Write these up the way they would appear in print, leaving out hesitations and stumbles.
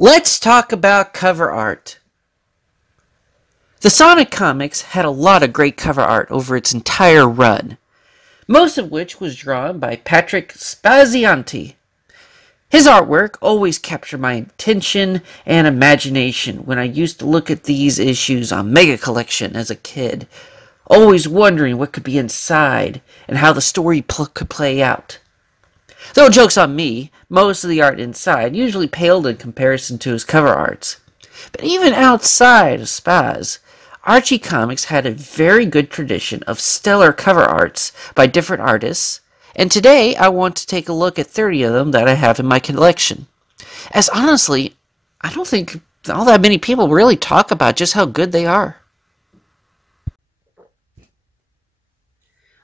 Let's talk about cover art. The Sonic comics had a lot of great cover art over its entire run, most of which was drawn by Patrick Spazianti. His artwork always captured my attention and imagination when I used to look at these issues on Mega Collection as a kid, always wondering what could be inside and how the story could play out. Though joke's on me, most of the art inside usually paled in comparison to his cover arts. But even outside of Spaz, Archie Comics had a very good tradition of stellar cover arts by different artists, and today I want to take a look at 30 of them that I have in my collection. As honestly, I don't think all that many people really talk about just how good they are.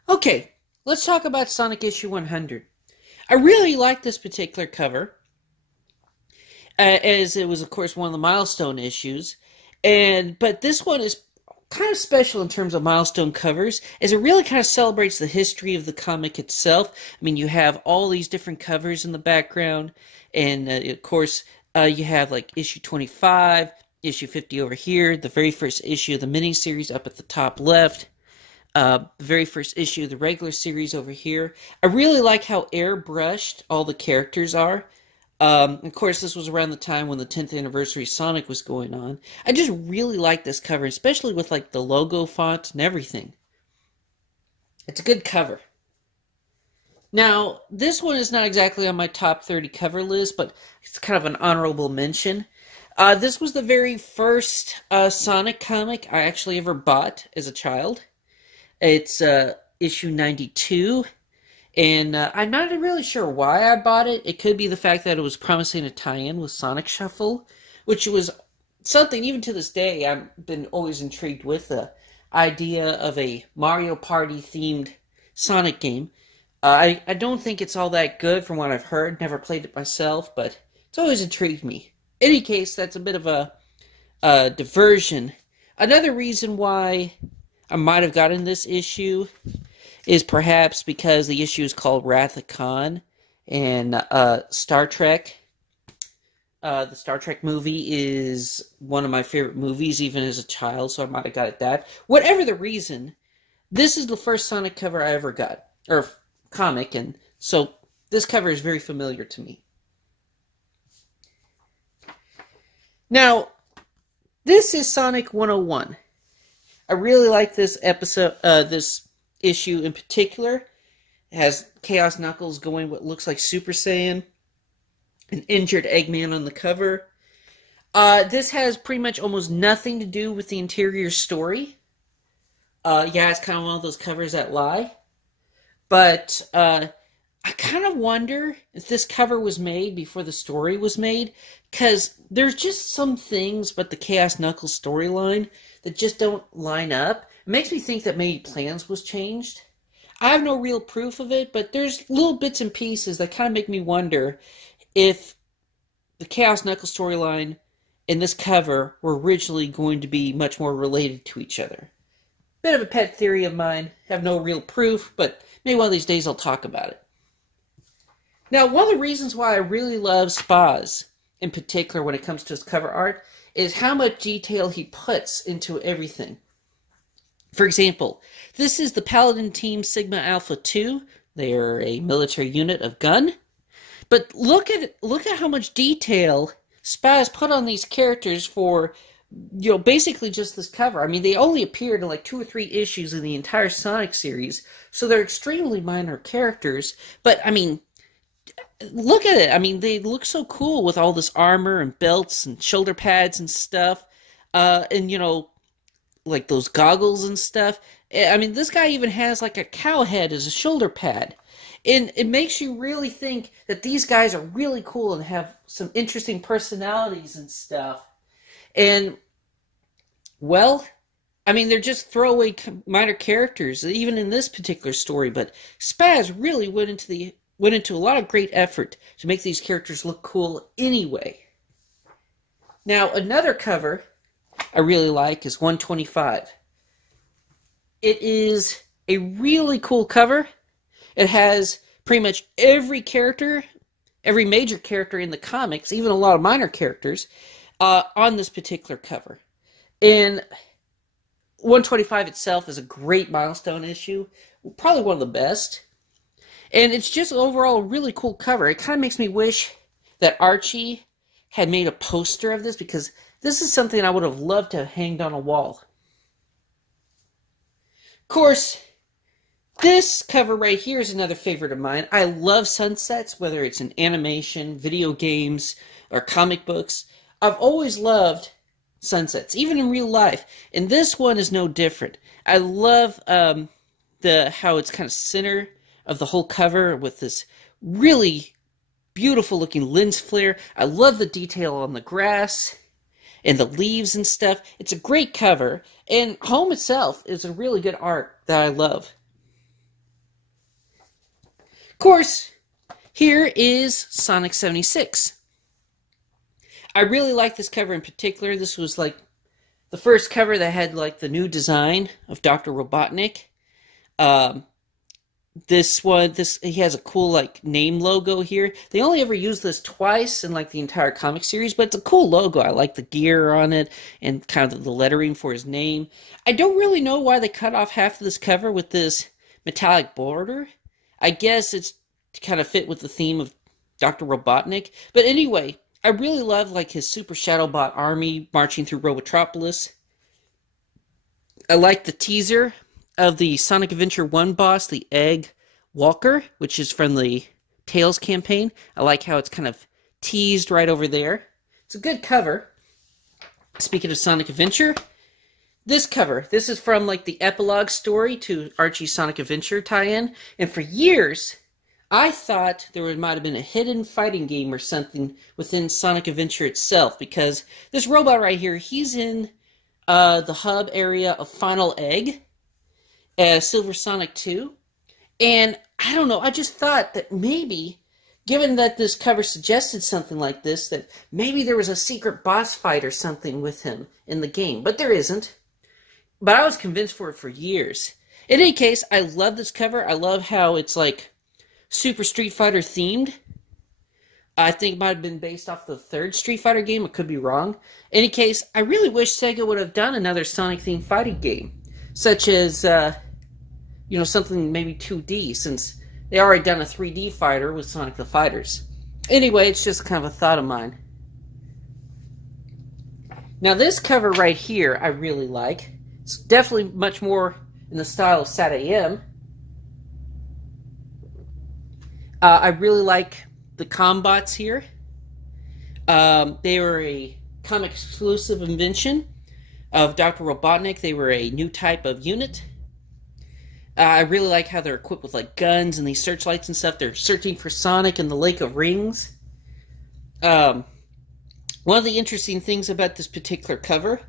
Okay, let's talk about Sonic issue 100. I really like this particular cover, as it was, of course, one of the milestone issues. But this one is kind of special in terms of milestone covers, as it really kind of celebrates the history of the comic itself. I mean, you have all these different covers in the background, and of course, you have like issue 25, issue 50 over here, the very first issue of the miniseries up at the top left. The very first issue of the regular series over here. I really like how airbrushed all the characters are. Of course, this was around the time when the 10th anniversary Sonic was going on. I just really like this cover, especially with like the logo font and everything. It's a good cover. Now, this one is not exactly on my top 30 cover list, but it's kind of an honorable mention. This was the very first Sonic comic I actually ever bought as a child. It's issue 92, and I'm not really sure why I bought it. It could be the fact that it was promising a tie-in with Sonic Shuffle, which was something, even to this day, I've been always intrigued with, the idea of a Mario Party-themed Sonic game. I don't think it's all that good from what I've heard, never played it myself, but it's always intrigued me. In any case, that's a bit of a diversion. Another reason why I might have gotten this issue is perhaps because the issue is called Wrath of Khan, and Star Trek. The Star Trek movie is one of my favorite movies, even as a child, so I might have got it that. Whatever the reason, this is the first Sonic cover I ever got, or comic, and so this cover is very familiar to me. Now, this is Sonic 101. I really like this episode, this issue in particular. It has Chaos Knuckles going what looks like Super Saiyan, an injured Eggman on the cover. This has pretty much almost nothing to do with the interior story. Yeah, it's kind of one of those covers that lie. But I kind of wonder if this cover was made before the story was made, because there's just some things but the Chaos Knuckles storyline that just don't line up. It makes me think that maybe plans was changed. I have no real proof of it, but there's little bits and pieces that kind of make me wonder if the Chaos Knuckles storyline and this cover were originally going to be much more related to each other. Bit of a pet theory of mine. Have no real proof, but maybe one of these days I'll talk about it. Now, one of the reasons why I really love Spaz, in particular when it comes to his cover art, is how much detail he puts into everything. For example, this is the Paladin Team Sigma Alpha 2. They are a military unit of gun. But look at how much detail Spaz put on these characters for, you know, basically just this cover. I mean, they only appeared in like 2 or 3 issues in the entire Sonic series, so they're extremely minor characters. But, I mean, look at it. I mean, they look so cool with all this armor and belts and shoulder pads and stuff. And, you know, like those goggles and stuff. I mean, this guy even has like a cow head as a shoulder pad. And it makes you really think that these guys are really cool and have some interesting personalities and stuff. And, well, I mean, they're just throwaway minor characters, even in this particular story. But Spaz really went into a lot of great effort to make these characters look cool anyway. Now, another cover I really like is 125. It is a really cool cover. It has pretty much every character every major character in the comics, even a lot of minor characters, on this particular cover. And 125 itself is a great milestone issue, probably one of the best. And it's just overall a really cool cover. It kind of makes me wish that Archie had made a poster of this, because this is something I would have loved to have hanged on a wall. Of course, this cover right here is another favorite of mine. I love sunsets, whether it's in animation, video games, or comic books. I've always loved sunsets, even in real life. And this one is no different. I love how it's kind of center of the whole cover with this really beautiful looking lens flare. I love the detail on the grass and the leaves and stuff. It's a great cover, and Home itself is a really good art that I love. Of course, here is Sonic 76. I really like this cover in particular. This was like the first cover that had like the new design of Dr. Robotnik. He has a cool like name logo here. They only ever use this twice in like the entire comic series, but it's a cool logo. I like the gear on it and kind of the lettering for his name. I don't really know why they cut off half of this cover with this metallic border. I guess it's to kind of fit with the theme of Dr. Robotnik. But anyway, I really love like his Super Shadowbot army marching through Robotropolis. I like the teaser of the Sonic Adventure 1 boss, the Egg Walker, which is from the Tails campaign. I like how it's kind of teased right over there. It's a good cover. Speaking of Sonic Adventure, this cover, this is from like the epilogue story to Archie Sonic Adventure tie-in, and for years I thought there might have been a hidden fighting game or something within Sonic Adventure itself, because this robot right here, he's in the hub area of Final Egg, Silver Sonic 2, and I don't know, I just thought that maybe, given that this cover suggested something like this, that maybe there was a secret boss fight or something with him in the game, but there isn't. But I was convinced for it for years. In any case, I love this cover. I love how it's like Super Street Fighter themed. I think it might have been based off the third Street Fighter game, it could be wrong. In any case, I really wish Sega would have done another Sonic-themed fighting game, such as, something maybe 2D, since they already done a 3D fighter with Sonic the Fighters. Anyway, it's just kind of a thought of mine. Now this cover right here, I really like. It's definitely much more in the style of Sat AM. I really like the combots here. They were a comic exclusive invention of Dr. Robotnik. They were a new type of unit. I really like how they're equipped with like guns and these searchlights and stuff. They're searching for Sonic in the Lake of Rings. One of the interesting things about this particular cover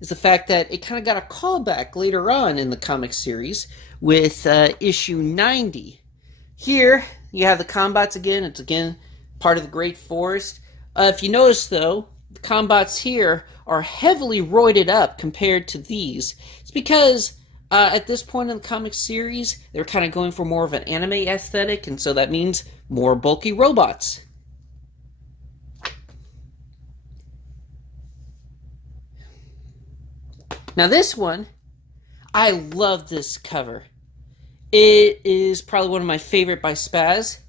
is the fact that it kind of got a callback later on in the comic series with issue 90. Here you have the combots again. It's again part of the Great Forest. If you notice though, the combots here are heavily roided up compared to these. It's because at this point in the comic series, they're kind of going for more of an anime aesthetic, and so that means more bulky robots. Now this one, I love this cover. It is probably one of my favorite by Spaz.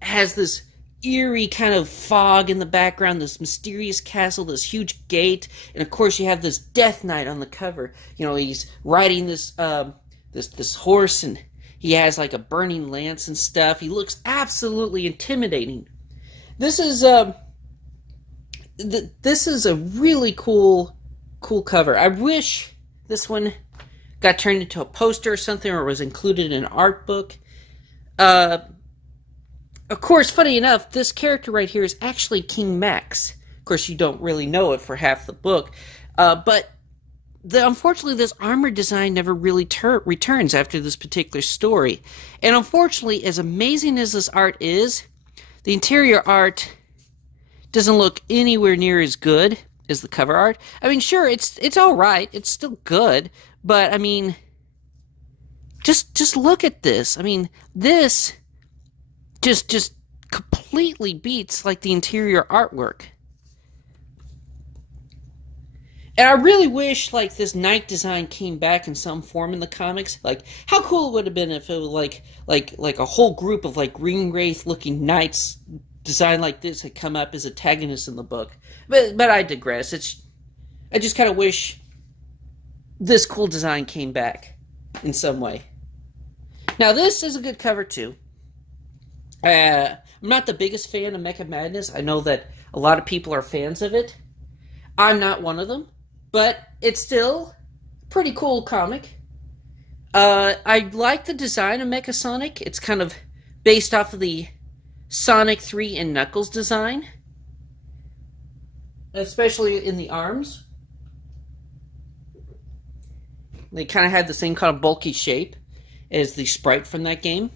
It has this eerie kind of fog in the background, this mysterious castle, this huge gate, and of course you have this Death Knight on the cover. You know, he's riding this this horse, and he has like a burning lance and stuff. He looks absolutely intimidating. This is a really cool cover. I wish this one got turned into a poster or something, or was included in an art book. Of course, funny enough, this character right here is actually King Max. Of course, you don't really know it for half the book. But unfortunately, this armor design never really returns after this particular story. And unfortunately, as amazing as this art is, the interior art doesn't look anywhere near as good as the cover art. I mean, sure, it's all right. It's still good. But, I mean, just look at this. I mean, this just completely beats like the interior artwork. And I really wish like this knight design came back in some form in the comics. Like, how cool it would have been if it was like a whole group of like Green Wraith looking knights designed like this had come up as antagonists in the book. But I digress. I just kind of wish this cool design came back in some way. Now this is a good cover too. I'm not the biggest fan of Mecha Madness. I know that a lot of people are fans of it. I'm not one of them. But it's still a pretty cool comic. I like the design of Mecha Sonic. It's kind of based off of the Sonic 3 and Knuckles design. Especially in the arms. They kind of had the same kind of bulky shape as the sprite from that game.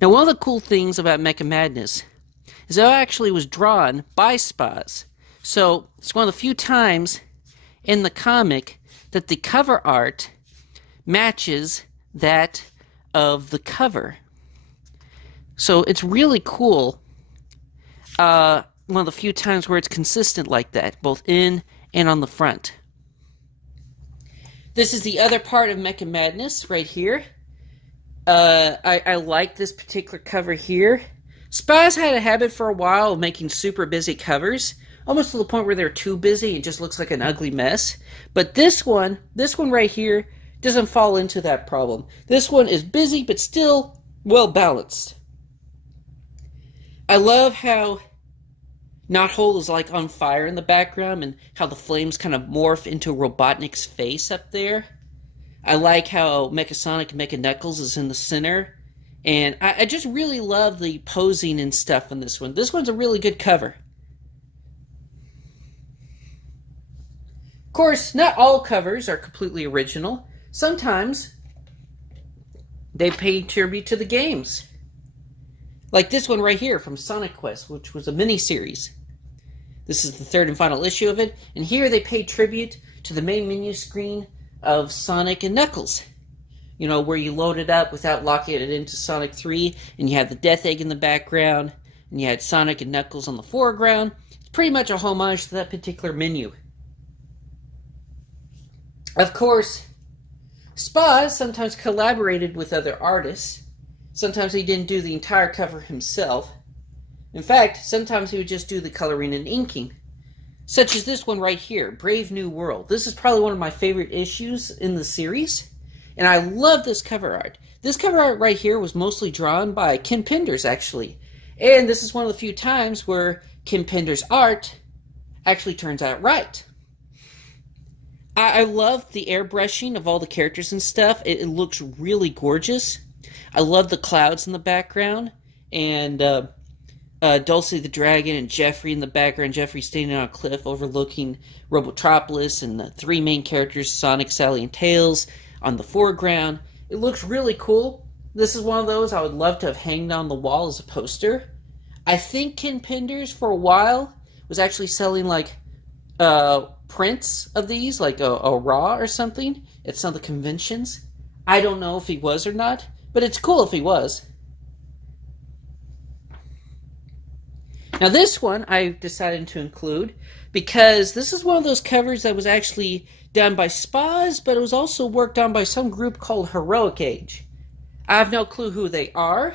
Now, one of the cool things about Mecha Madness is that it actually was drawn by Spaz. So, it's one of the few times in the comic that the cover art matches that of the cover. So it's really cool. One of the few times where it's consistent like that, both in and on the front. This is the other part of Mecha Madness right here. I like this particular cover here. Spaz had a habit for a while of making super busy covers, almost to the point where they're too busy. It just looks like an ugly mess. But this one right here, doesn't fall into that problem. This one is busy, but still well balanced. I love how Knothole is like on fire in the background, and how the flames kind of morph into Robotnik's face up there. I like how Mecha Sonic and Mecha Knuckles is in the center. And I just really love the posing and stuff on this one. This one's a really good cover. Of course, not all covers are completely original. Sometimes they pay tribute to the games. Like this one right here from Sonic Quest, which was a mini-series. This is the third and final issue of it. And here they pay tribute to the main menu screen of Sonic and Knuckles. You know, where you load it up without locking it into Sonic 3, and you have the Death Egg in the background, and you had Sonic and Knuckles on the foreground. It's pretty much a homage to that particular menu. Of course, Spaz sometimes collaborated with other artists. Sometimes he didn't do the entire cover himself. In fact, sometimes he would just do the coloring and inking. Such as this one right here, Brave New World. This is probably one of my favorite issues in the series. And I love this cover art. This cover art right here was mostly drawn by Kim Penders, actually. And this is one of the few times where Kim Penders' art actually turns out right. I love the airbrushing of all the characters and stuff. It looks really gorgeous. I love the clouds in the background. And Dulcie the Dragon and Jeffrey in the background. Jeffrey standing on a cliff overlooking Robotropolis. And the three main characters, Sonic, Sally, and Tails, on the foreground. It looks really cool. This is one of those I would love to have hanged on the wall as a poster. I think Kim Penders for a while was actually selling like prints of these, like a raw or something at some of the conventions. I don't know if he was or not, but it's cool if he was. Now this one I decided to include because this is one of those covers that was actually done by Spaz, but it was also worked on by some group called Heroic Age. I have no clue who they are,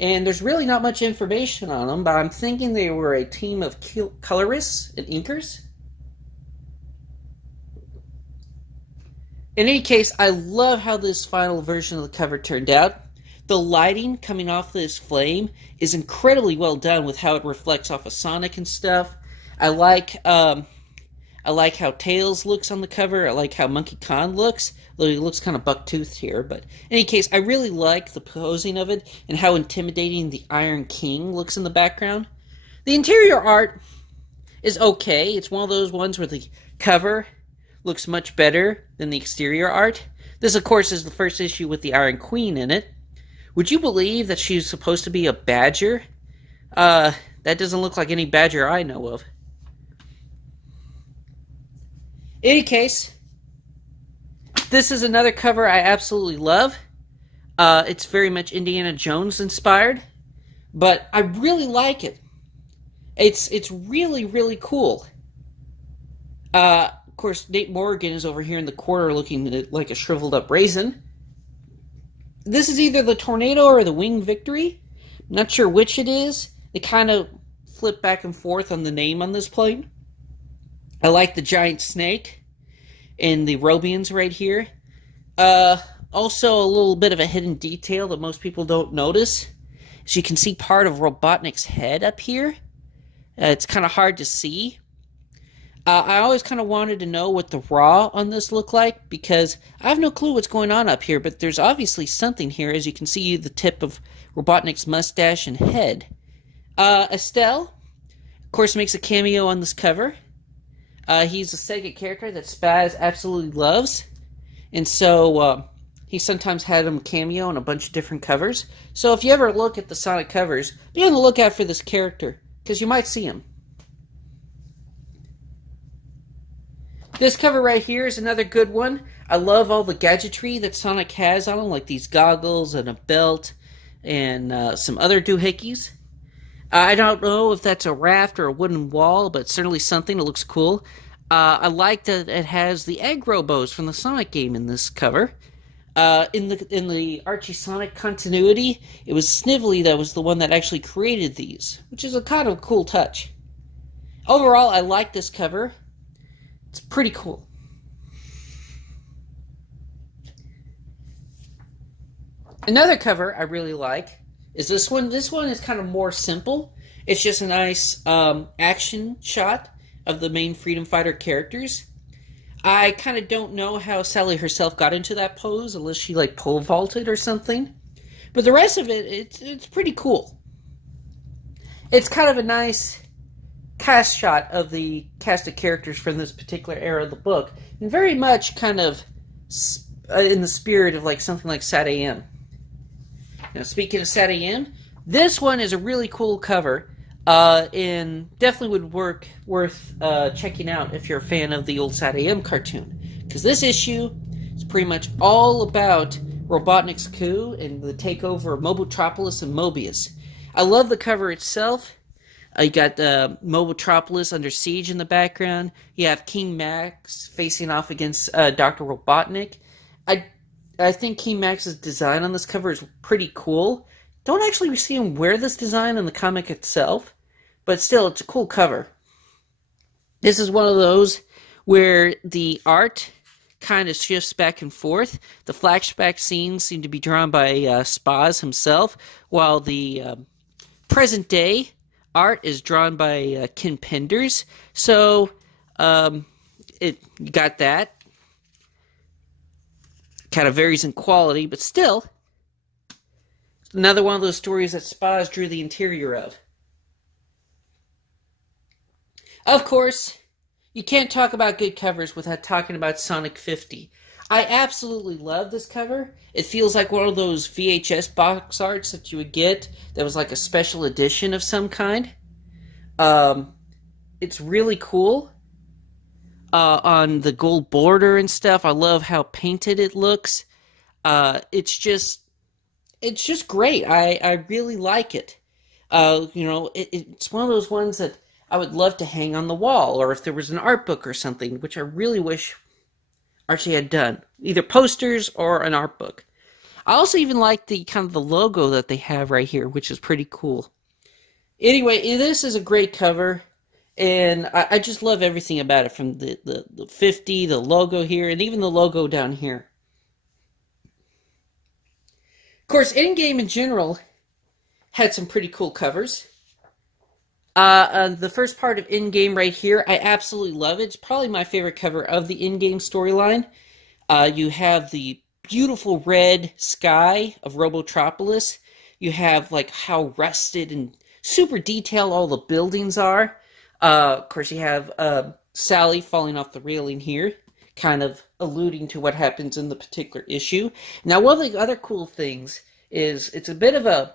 and there's really not much information on them, but I'm thinking they were a team of colorists and inkers. In any case, I love how this final version of the cover turned out. The lighting coming off this flame is incredibly well done with how it reflects off of Sonic and stuff. I like how Tails looks on the cover. I like how Monkey Kong looks, though he looks kind of buck-toothed here. But in any case, I really like the posing of it and how intimidating the Iron King looks in the background. The interior art is okay. It's one of those ones where the cover looks much better than the exterior art. This, of course, is the first issue with the Iron Queen in it. Would you believe that she's supposed to be a badger? That doesn't look like any badger I know of. In any case, this is another cover I absolutely love. It's very much Indiana Jones inspired. but I really like it. It's really, really cool. Of course, Nate Morgan is over here in the corner looking like a shriveled up raisin. This is either the Tornado or the Winged Victory. I'm not sure which it is. They kind of flip back and forth on the name on this plane. I like the giant snake and the Robians right here. Also, a little bit of a hidden detail that most people don't notice. As you can see part of Robotnik's head up here. It's kind of hard to see. I always kind of wanted to know what the raw on this looked like, because I have no clue what's going on up here, but there's obviously something here. As you can see, the tip of Robotnik's mustache and head. Estelle, of course, makes a cameo on this cover. He's a Sega character that Spaz absolutely loves, and so he sometimes had him cameo on a bunch of different covers. So if you ever look at the Sonic covers, be on the lookout for this character, because you might see him. This cover right here is another good one. I love all the gadgetry that Sonic has on him, like these goggles and a belt and some other doohickeys. I don't know if that's a raft or a wooden wall, but certainly something that looks cool. I like that it has the egg robos from the Sonic game in this cover. In the Archie Sonic continuity, it was Snively that was the one that actually created these, which is a kind of cool touch. Overall, I like this cover. It's pretty cool. Another cover I really like is this one. This one is kind of more simple. It's just a nice action shot of the main Freedom Fighter characters. I kind of don't know how Sally herself got into that pose, unless she like pole vaulted or something. But the rest of it, it's pretty cool. It's kind of a nice cast shot of the cast of characters from this particular era of the book, and very much kind of in the spirit of like something like Sat AM. Now, speaking of Sat AM, this one is a really cool cover, and definitely would worth checking out if you're a fan of the old Sat AM cartoon, because this issue is pretty much all about Robotnik's coup and the takeover of Mobotropolis and Mobius. I love the cover itself. You got Mobotropolis under siege in the background. You have King Max facing off against Dr. Robotnik. I think King Max's design on this cover is pretty cool. Don't actually see him wear this design in the comic itself, but still, it's a cool cover. This is one of those where the art kind of shifts back and forth. The flashback scenes seem to be drawn by Spaz himself, while the present day art is drawn by Ken Penders. So, you got that. Kind of varies in quality, but still, another one of those stories that Spaz drew the interior of. Of course, you can't talk about good covers without talking about Sonic 50. I absolutely love this cover. It feels like one of those VHS box arts that you would get that was like a special edition of some kind. It's really cool. On the gold border and stuff. I love how painted it looks. It's just great. I really like it. It's one of those ones that I would love to hang on the wall, or if there was an art book or something, which I really wish Archie had done. Either posters or an art book. I also even like the kind of the logo that they have right here, which is pretty cool. Anyway, this is a great cover. And I just love everything about it, from the 50, the logo here, and even the logo down here. Of course, in-game in general had some pretty cool covers. The first part of in-game right here, I absolutely love it. It's probably my favorite cover of the in-game storyline. You have the beautiful red sky of Robotropolis. You have like how rusted and super detailed all the buildings are. Of course, you have Sally falling off the railing here, kind of alluding to what happens in the particular issue. Now, one of the other cool things is it's a bit of a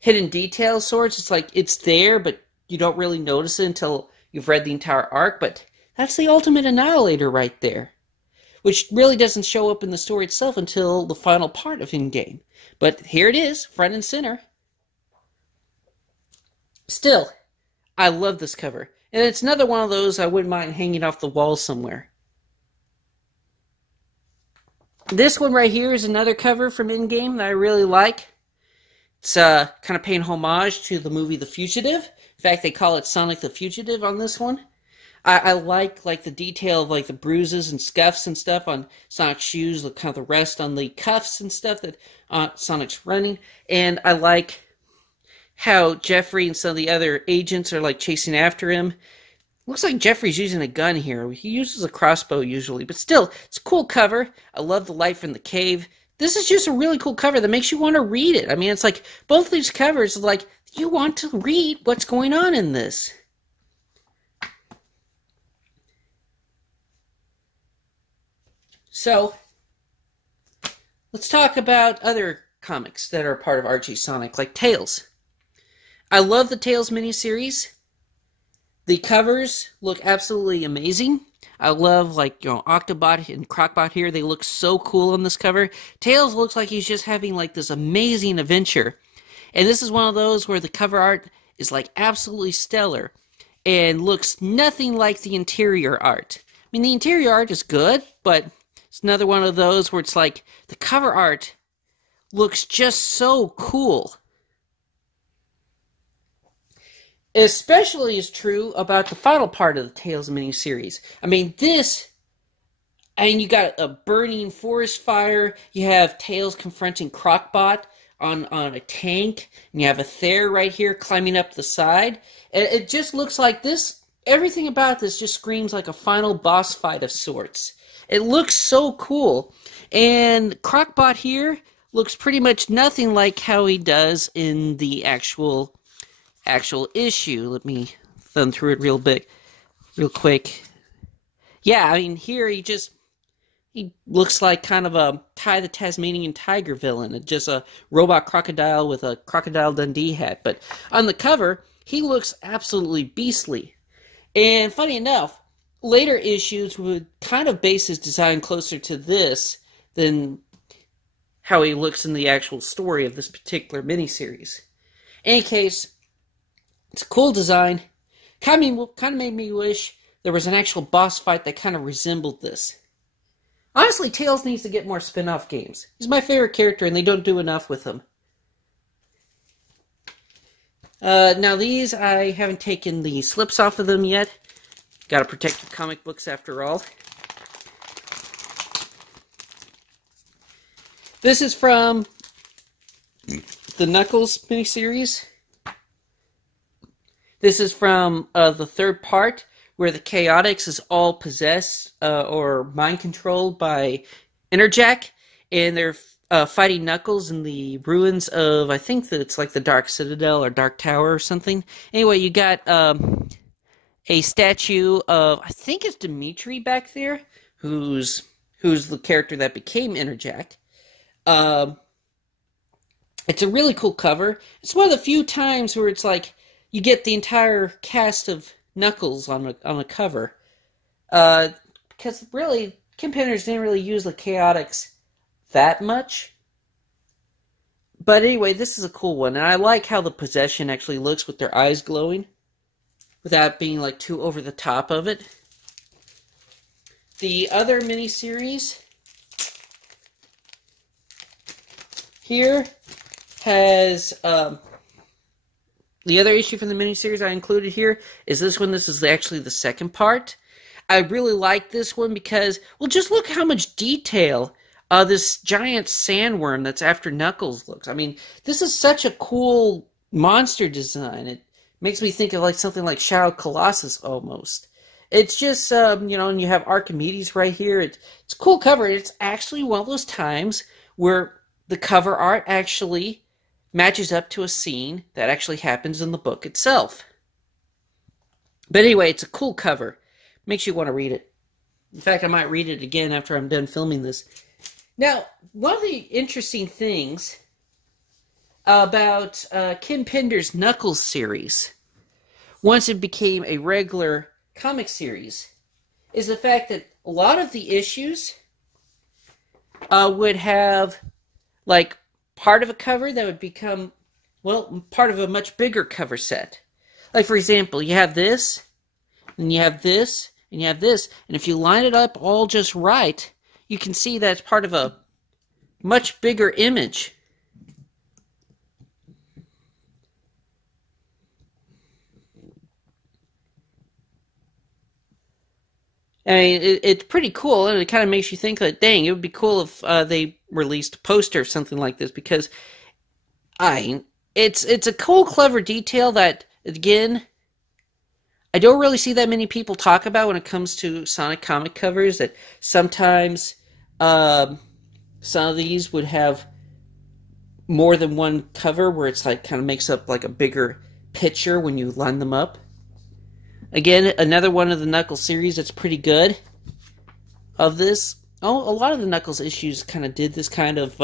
hidden detail sorts. It's like it's there, but you don't really notice it until you've read the entire arc. But that's the Ultimate Annihilator right there, which really doesn't show up in the story itself until the final part of in-game. But here it is, front and center. Still, I love this cover. And it's another one of those I wouldn't mind hanging off the wall somewhere. This one right here is another cover from Endgame that I really like. It's kind of paying homage to the movie The Fugitive. In fact, they call it Sonic the Fugitive on this one. I like the detail of like the bruises and scuffs and stuff on Sonic's shoes, the kind of the rest on the cuffs and stuff that Sonic's running. And I like how Jeffrey and some of the other agents are like chasing after him. Looks like Jeffrey's using a gun here. He uses a crossbow usually, but still, it's a cool cover. I love the light from the cave. This is just a really cool cover that makes you want to read it. I mean, it's like both these covers are like, you want to read what's going on in this. So, let's talk about other comics that are part of Archie Sonic, like Tails. I love the Tails miniseries. The covers look absolutely amazing. I love, like, Octobot and Crocbot here. They look so cool on this cover. Tails looks like he's just having, like, this amazing adventure. And this is one of those where the cover art is, like, absolutely stellar and looks nothing like the interior art. I mean, the interior art is good, but it's another one of those where it's like the cover art looks just so cool. Especially is true about the final part of the Tales miniseries. I mean, you got a burning forest fire, you have Tails confronting Crocbot on a tank, and you have a Thayer right here climbing up the side. And it just looks like this, everything about this just screams like a final boss fight of sorts. It looks so cool. And Crocbot here looks pretty much nothing like how he does in the actual issue. Let me thumb through it real quick. Yeah, I mean, here he looks like kind of a Ty the Tasmanian Tiger villain. Just a robot crocodile with a Crocodile Dundee hat. But on the cover, he looks absolutely beastly. And funny enough, later issues would kind of base his design closer to this than how he looks in the actual story of this particular miniseries. In any case, it's a cool design. Kind of made me wish there was an actual boss fight that kind of resembled this. Honestly, Tails needs to get more spin-off games. He's my favorite character, and they don't do enough with him. Now these, I haven't taken the slips off of them yet. Gotta protect your comic books after all. This is from the Knuckles miniseries. This is from the third part, where the Chaotix is all possessed or mind-controlled by Enerjack, and they're fighting Knuckles in the ruins of, I think that it's like the Dark Citadel or Dark Tower or something. Anyway, you got a statue of, I think it's Dimitri back there, who's the character that became Enerjack. It's a really cool cover. It's one of the few times where it's like you get the entire cast of Knuckles on a cover. Because really, Kim Penders didn't really use the Chaotix that much. But anyway, this is a cool one. And I like how the possession actually looks with their eyes glowing, without being like too over the top of it. The other miniseries here has the other issue from the miniseries I included here is this one. This is actually the second part. I really like this one because, well, just look how much detail this giant sandworm that's after Knuckles looks. I mean, this is such a cool monster design. It makes me think of like something like Shadow Colossus almost. It's just, and you have Archimedes right here. It's a cool cover. It's actually one of those times where the cover art actually matches up to a scene that actually happens in the book itself. But anyway, it's a cool cover. Makes you want to read it. In fact, I might read it again after I'm done filming this. Now, one of the interesting things about Kim Penders' Knuckles series, once it became a regular comic series, is the fact that a lot of the issues would have, like, part of a cover that would become, well, part of a much bigger cover set. Like, for example, you have this, and you have this, and you have this, and if you line it up all just right, you can see that it's part of a much bigger image. I mean, it's pretty cool, and it kind of makes you think that, dang, it would be cool if they released a poster of something like this, because it's a cool, clever detail that, again, I don't really see that many people talk about when it comes to Sonic comic covers, that sometimes some of these would have more than one cover where it's like kind of makes up like a bigger picture when you line them up. Again, another one of the Knuckles series that's pretty good of this. Oh, a lot of the Knuckles issues kind of did this kind of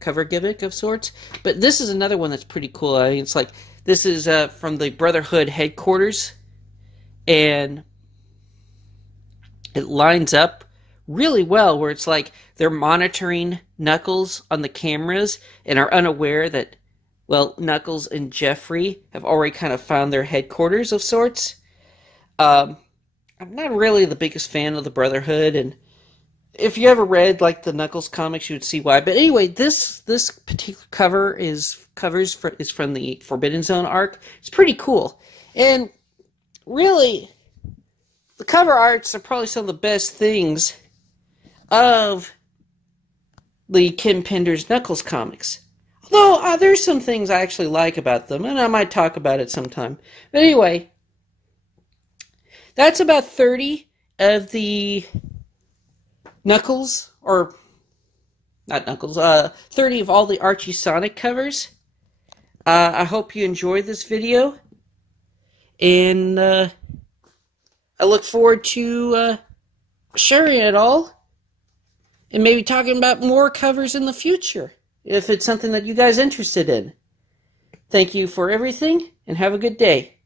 cover gimmick of sorts. But this is another one that's pretty cool. I mean, it's like, this is from the Brotherhood headquarters. And it lines up really well where it's like they're monitoring Knuckles on the cameras and are unaware that, well, Knuckles and Jeffrey have already kind of found their headquarters of sorts. I'm not really the biggest fan of the Brotherhood, and if you ever read like the Knuckles comics, you would see why. But anyway, this particular cover is from the Forbidden Zone arc. It's pretty cool, and really, the cover arts are probably some of the best things of the Kim Pender's Knuckles comics. Although there's some things I actually like about them, and I might talk about it sometime. But anyway, that's about 30 of the Knuckles, or not Knuckles, 30 of all the Archie Sonic covers. I hope you enjoyed this video, and I look forward to sharing it all, and maybe talking about more covers in the future, if it's something that you guys are interested in. Thank you for everything, and have a good day.